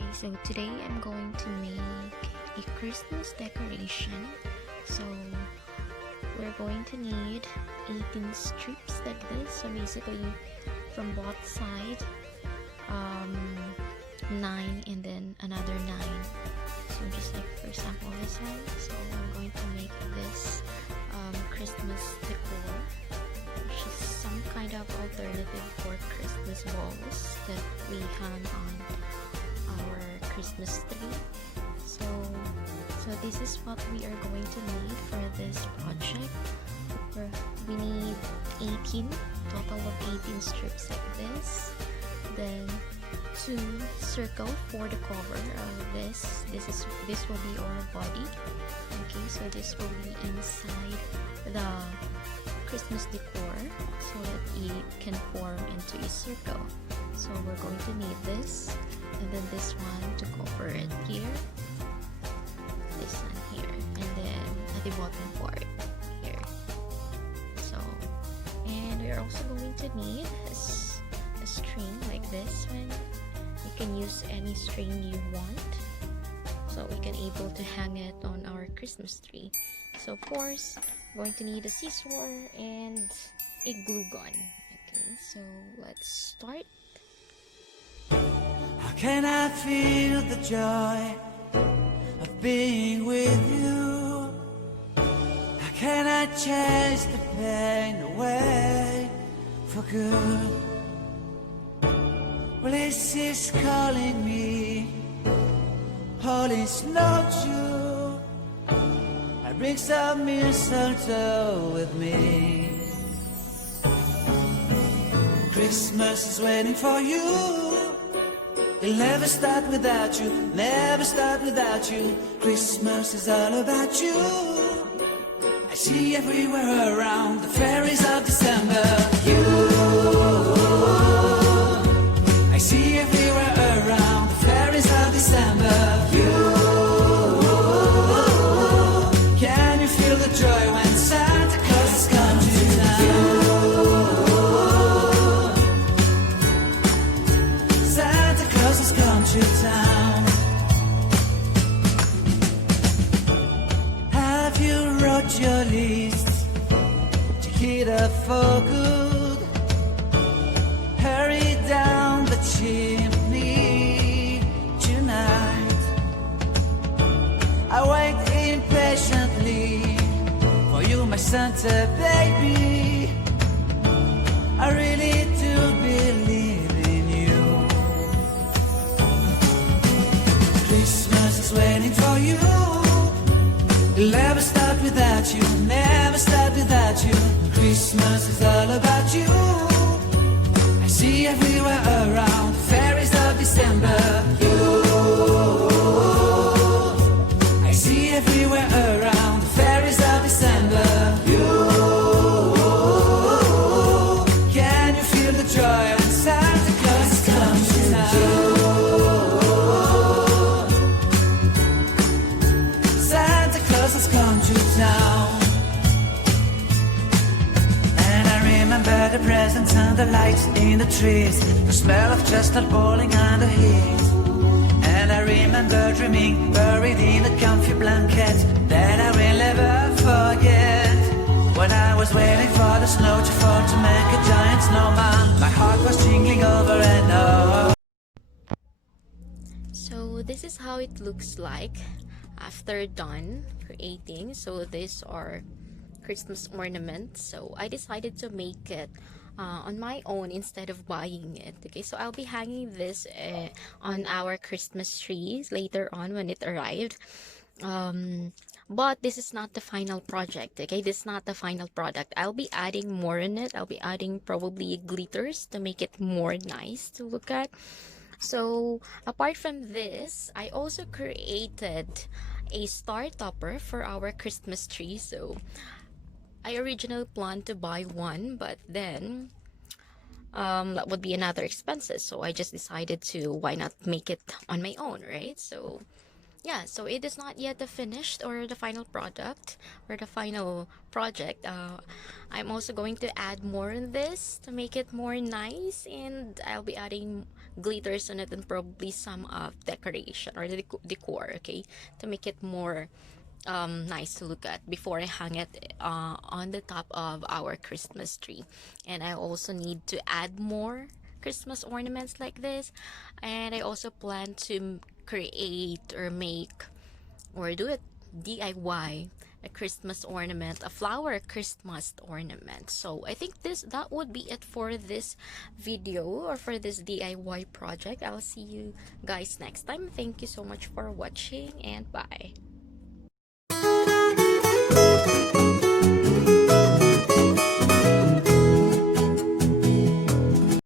Okay, so today I'm going to make a Christmas decoration. So we're going to need 18 strips like this. So basically from both sides, 9 and then another 9. So just like for example this one. So I'm going to make this Christmas decor, which is some kind of alternative for Christmas balls that we hang on our Christmas tree. So this is what we are going to need for this project. We need 18 total of 18 strips like this, then 2 circle for the cover of this. This will be our body. Okay, so this will be inside the Christmas decor so that it can form into a circle. So we're going to need this, and then this one to cover it here, this one here, and then at the bottom part here. So, and we're also going to need a string like this one. You can use any string you want, so we can able to hang it on our Christmas tree. So of course, we're going to need a scissor and a glue gun. Okay, so let's start. How can I feel the joy of being with you? How can I chase the pain away for good? Well, this is calling me, all is not you. I bring some mistletoe with me. Christmas is waiting for you. It'll never start without you, never start without you. Christmas is all about you. I see everywhere around the fairies of December. You, I see everywhere around the fairies of December. You, can you feel the joy when Santa Claus comes to town? Come to town. Have you wrote your list to hit up for good? Hurry down the chimney tonight. I wait impatiently for you, my Santa baby. I really do believe in you. Christmas is waiting for you. It'll never start without you, never start without you. Christmas is all about you. I see everywhere around the fairies of December. You, I see everywhere around the fairies of December. You, can you feel the joy when Santa Claus comes to town? Come to town. And I remember the presents and the lights in the trees, the smell of chestnut boiling under heat. And I remember dreaming, buried in a comfy blanket that I will never forget. When I was waiting for the snow to fall to make a giant snowman, my heart was jingling over and over. So this is how it looks like after done creating. So these are Christmas ornaments. So I decided to make it on my own instead of buying it. Okay, so I'll be hanging this on our Christmas trees later on when it arrived. But this is not the final project. Okay, this is not the final product. I'll be adding more in it. I'll be adding probably glitters to make it more nice to look at. So apart from this, I also created a star topper for our Christmas tree. So I originally planned to buy one, but then that would be another expenses. So I just decided to, why not make it on my own, right? So yeah, so it is not yet the finished or the final product or the final project. I'm also going to add more in this to make it more nice, and I'll be adding glitters on it and probably some of decoration or the decor, okay, to make it more nice to look at before I hang it on the top of our Christmas tree. And I also need to add more Christmas ornaments like this, and I also plan to create or make or do it DIY a Christmas ornament, a flower Christmas ornament. So I think that would be it for this video or for this DIY project. I'll see you guys next time. Thank you so much for watching, and bye.